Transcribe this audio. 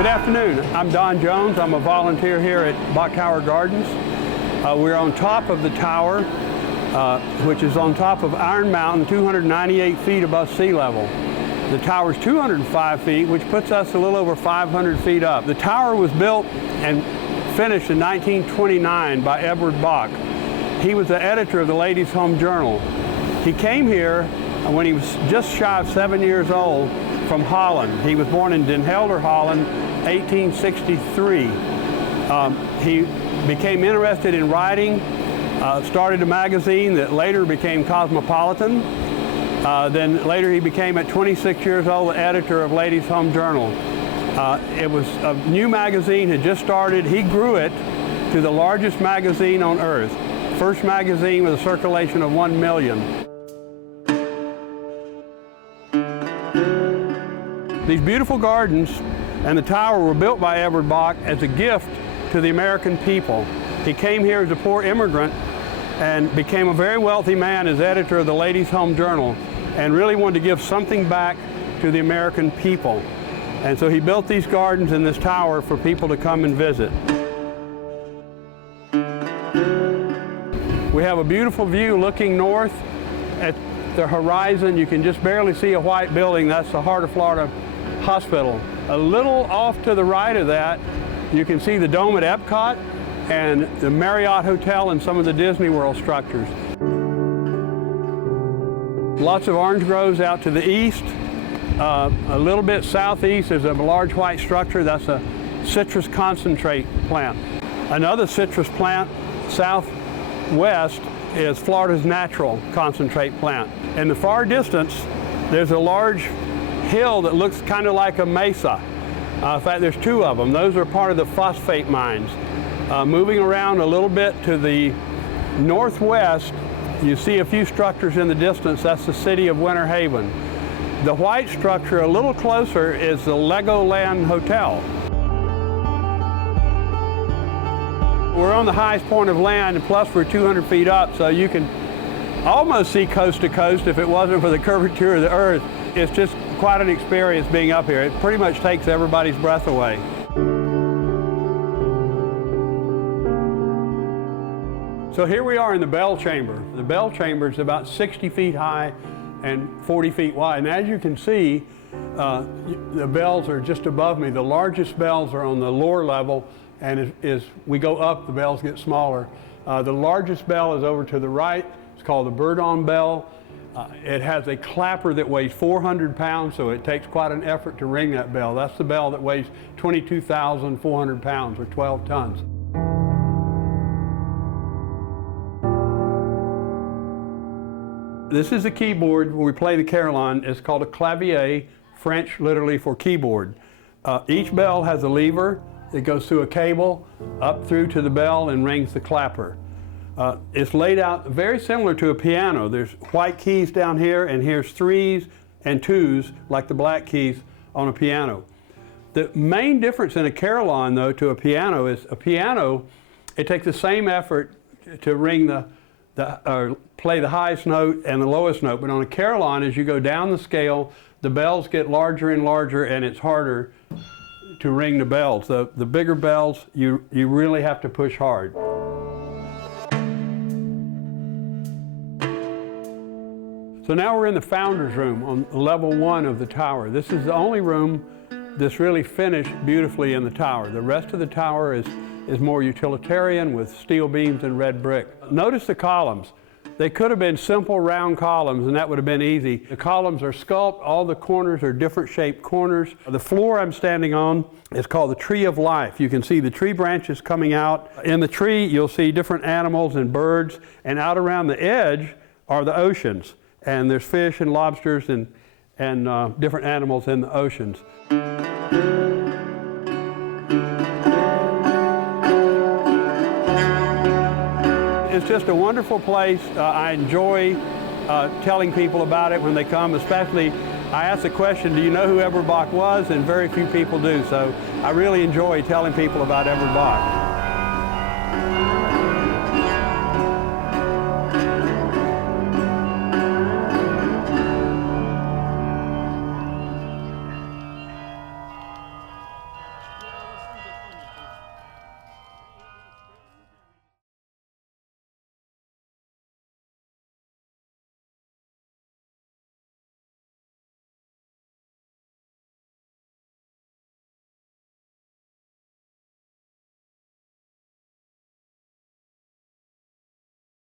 Good afternoon. I'm Don Jones. I'm a volunteer here at Bok Tower Gardens. We're on top of the tower, which is on top of Iron Mountain, 298 feet above sea level. The tower's 205 feet, which puts us a little over 500 feet up. The tower was built and finished in 1929 by Edward Bok. He was the editor of the Ladies' Home Journal. He came here when he was just shy of 7 years old from Holland. He was born in Den Helder, Holland, 1863. He became interested in writing, started a magazine that later became Cosmopolitan. Then later he became, at 26 years old, the editor of Ladies' Home Journal. It was a new magazine, had just started. He grew it to the largest magazine on earth. First magazine with a circulation of 1 million. These beautiful gardens and the tower were built by Edward Bok as a gift to the American people. He came here as a poor immigrant and became a very wealthy man as editor of the Ladies' Home Journal, and really wanted to give something back to the American people. And so he built these gardens and this tower for people to come and visit. We have a beautiful view looking north at the horizon. You can just barely see a white building. That's the Heart of Florida Hospital. A little off to the right of that, you can see the dome at Epcot and the Marriott Hotel and some of the Disney World structures. Lots of orange groves out to the east. A little bit southeast is a large white structure. That's a citrus concentrate plant. Another citrus plant southwest is Florida's natural concentrate plant. In the far distance, there's a large hill that looks kind of like a mesa. In fact, there's two of them. Those are part of the phosphate mines. Moving around a little bit to the northwest, you see a few structures in the distance. That's the city of Winter Haven. The white structure a little closer is the Legoland Hotel. We're on the highest point of land, and plus we're 200 feet up, so you can almost see coast to coast if it wasn't for the curvature of the earth. It's just quite an experience being up here. It pretty much takes everybody's breath away. So here we are in the bell chamber. The bell chamber is about 60 feet high and 40 feet wide. And as you can see, the bells are just above me. The largest bells are on the lower level, and as we go up, the bells get smaller. The largest bell is over to the right. It's called the Bourdon bell. It has a clapper that weighs 400 pounds, so it takes quite an effort to ring that bell. That's the bell that weighs 22,400 pounds, or 12 tons. This is a keyboard where we play the carillon. It's called a clavier, French literally for keyboard. Each bell has a lever that goes through a cable up through to the bell and rings the clapper. It's laid out very similar to a piano. There's white keys down here, and here's threes and twos like the black keys on a piano. The main difference in a carillon, though, to a piano is a piano, it takes the same effort to ring or play the highest note and the lowest note, but on a carillon, as you go down the scale, the bells get larger and larger, and it's harder to ring the bells. The bigger bells, you really have to push hard. So now we're in the Founder's Room on level 1 of the tower. This is the only room that's really finished beautifully in the tower. The rest of the tower is more utilitarian with steel beams and red brick. Notice the columns. They could have been simple round columns, and that would have been easy. The columns are sculpted. All the corners are different shaped corners. The floor I'm standing on is called the Tree of Life. You can see the tree branches coming out. In the tree, you'll see different animals and birds, and out around the edge are the oceans. And there's fish and lobsters and different animals in the oceans. It's just a wonderful place. I enjoy telling people about it when they come, especially I ask the question, do you know who Edward Bok was? And very few people do, so I really enjoy telling people about Edward Bok.